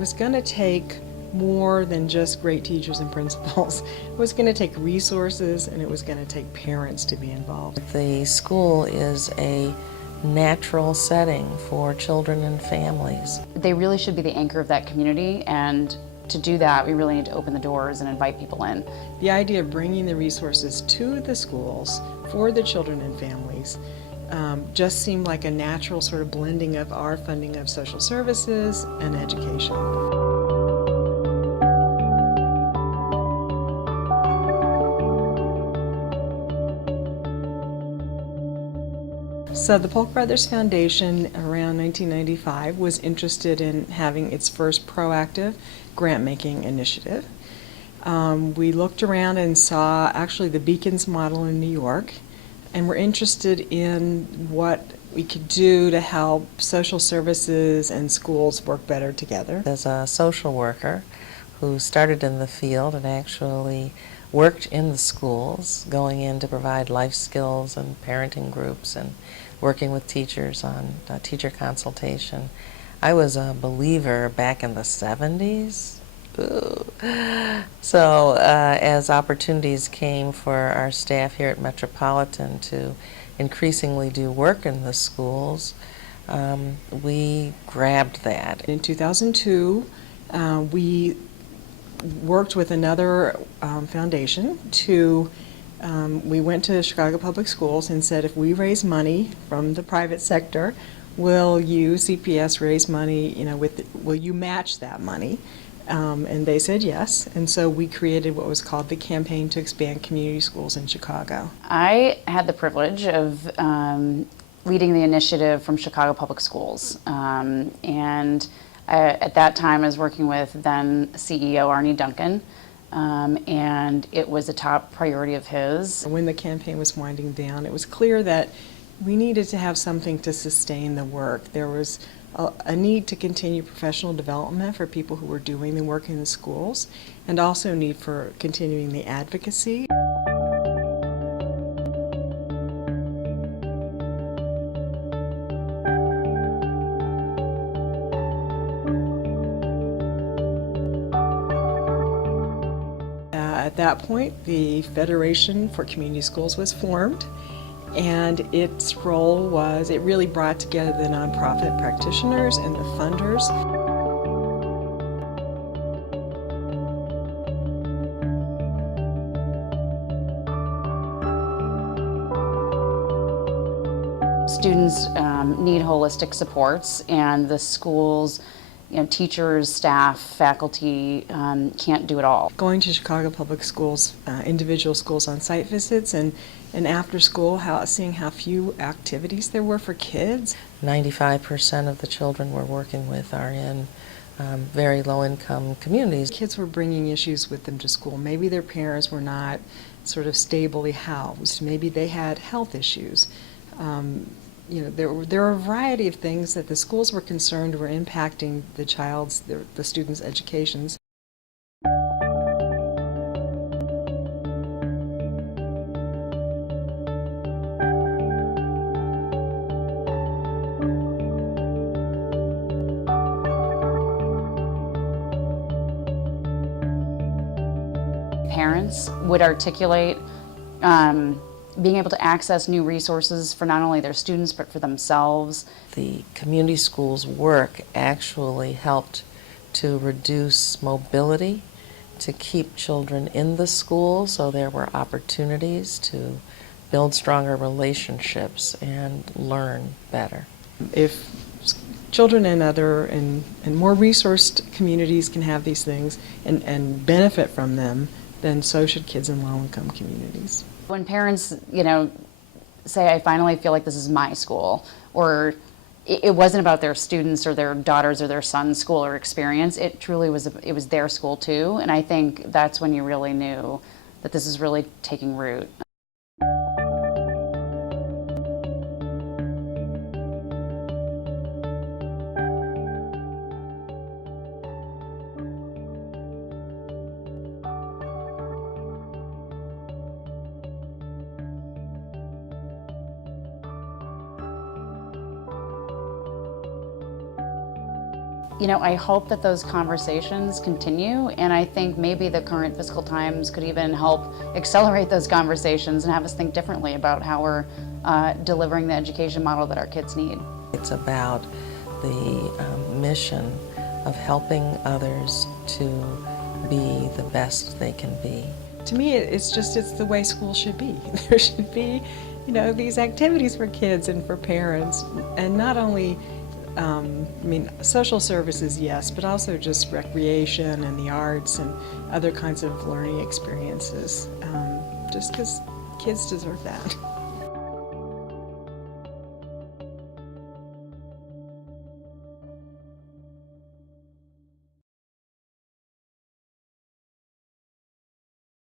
was going to take more than just great teachers and principals. It was going to take resources, and it was going to take parents to be involved. The school is a natural setting for children and families. They really should be the anchor of that community, and to do that, we really need to open the doors and invite people in. The idea of bringing the resources to the schools for the children and families just seemed like a natural sort of blending of our funding of social services and education. So the Polk Brothers Foundation around 1995 was interested in having its first proactive grant-making initiative. We looked around and saw actually the Beacons model in New York, and we're interested in what we could do to help social services and schools work better together. As a social worker who started in the field and actually worked in the schools, going in to provide life skills and parenting groups and working with teachers on teacher consultation. I was a believer back in the 70s. Ooh. So as opportunities came for our staff here at Metropolitan to increasingly do work in the schools, we grabbed that. In 2002, we worked with another foundation to we went to Chicago Public Schools and said, if we raise money from the private sector, will you, CPS, raise money, will you match that money? And they said yes, and so we created what was called the Campaign to Expand Community Schools in Chicago. I had the privilege of leading the initiative from Chicago Public Schools, and at that time I was working with then CEO Arnie Duncan, and it was a top priority of his. When the campaign was winding down, it was clear that we needed to have something to sustain the work. There was a need to continue professional development for people who were doing the work in the schools, and also a need for continuing the advocacy. At that point, the Federation for Community Schools was formed, and its role was, it really brought together the nonprofit practitioners and the funders. Students need holistic supports, and the schools, teachers, staff, faculty can't do it all. Going to Chicago Public Schools, individual schools on site visits, and after school, seeing how few activities there were for kids. 95% of the children we're working with are in very low-income communities. Kids were bringing issues with them to school. Maybe their parents were not sort of stably housed. Maybe they had health issues. There were a variety of things that the schools were concerned were impacting the students' educations. Parents would articulate being able to access new resources for not only their students but for themselves. The community schools work actually helped to reduce mobility, to keep children in the school, so there were opportunities to build stronger relationships and learn better. If children and more resourced communities can have these things and benefit from them, then so should kids in low-income communities. When parents, say, I finally feel like this is my school, or it wasn't about their students or their daughters or their son's school or experience, it truly was, it was their school too, and I think that's when you really knew that this is really taking root. you know, I hope that those conversations continue, and I think maybe the current fiscal times could even help accelerate those conversations and have us think differently about how we're delivering the education model that our kids need. It's about the mission of helping others to be the best they can be. To me, it's the way school should be. There should be, you know, these activities for kids and for parents, and not only, I mean, social services, yes, but also just recreation and the arts and other kinds of learning experiences, just because kids deserve that.